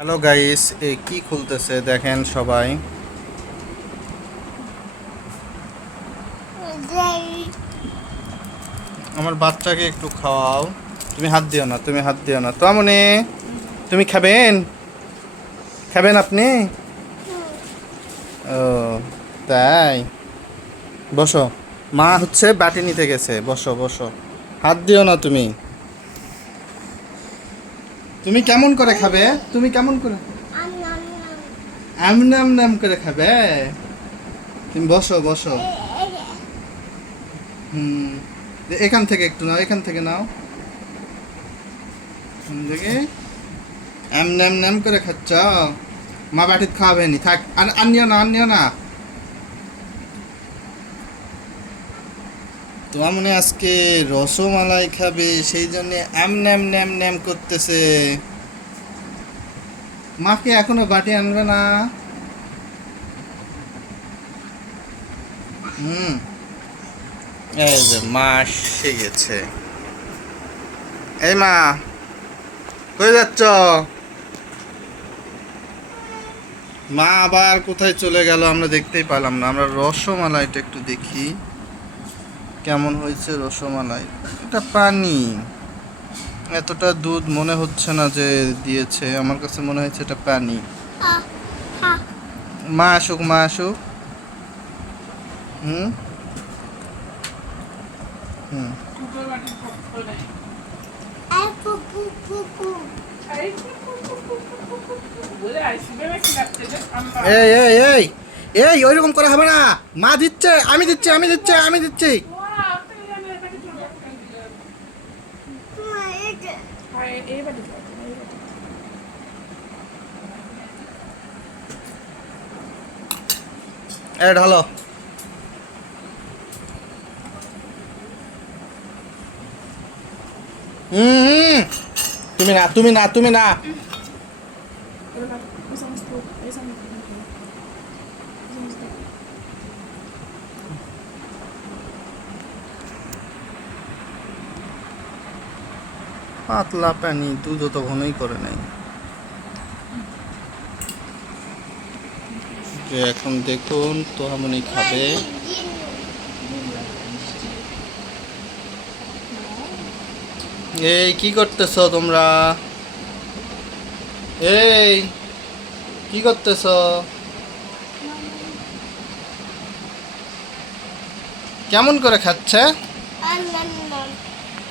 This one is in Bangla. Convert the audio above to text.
হ্যালো গাইস, এ কি খুলতেছে দেখেন সবাই। আমার বাচ্চাকে একটু খাওয়াও। তুমি হাত দিও না, তুমি হাত দিও না তো আমনে। তুমি খাবেন? খাবেন আপনি? ও তাই, বসো। মা হচ্ছে বাটি নিতে গেছে, বসো বসো। হাত দিও না তুমি। তুমি কেমন করে খাবে? তুমি কেমন করে আম নাম নাম করে খাবে? তুমি বসো বসো। হুম, এখান থেকে একটু নাও, এখান থেকে নাও। দেখি এম নেম নেম করে খাচ্ছ। মা বাটিত খাওয়াবে নি, থাক। আর আনিও না, আনিও না। তোমার মনে হয় আজকে রসমালাই খাবে, সেই জন্য এম নেম নেম নেম করতেছে। মাকে এখনো বাটি আনবে না? হুম, এই যে মা এসে গেছে। এই মা, কই যাচ্ছ? মা আবার কোথায় চলে গেল আমরা দেখতেই পেলাম না। আমরা রসমালাইটা একটু দেখি কেমন হয়েছে রসমালাই। এটা পানি, এতটা দুধ মনে হচ্ছে না যে দিয়েছে। আমার কাছে মনে হয়েছে এটা পানি। মা আসুক, মা আসুক। হুম হুম। এই এই এই এই ওইরকম করা হবে না। মা দিচ্ছে, আমি দিচ্ছি, আমি দিচ্ছি, আমি দিচ্ছি। এ ঢালো। হুম, তুমি না, তুমি না, তুমি না। পাতলা পানি, দুধও তো ঘনই করে নাই। যে এখন দেখুন তোহামনি খাবে। এই কি করতেছ তোমরা? এই কি করতেছ? কেমন করে খাচ্ছে?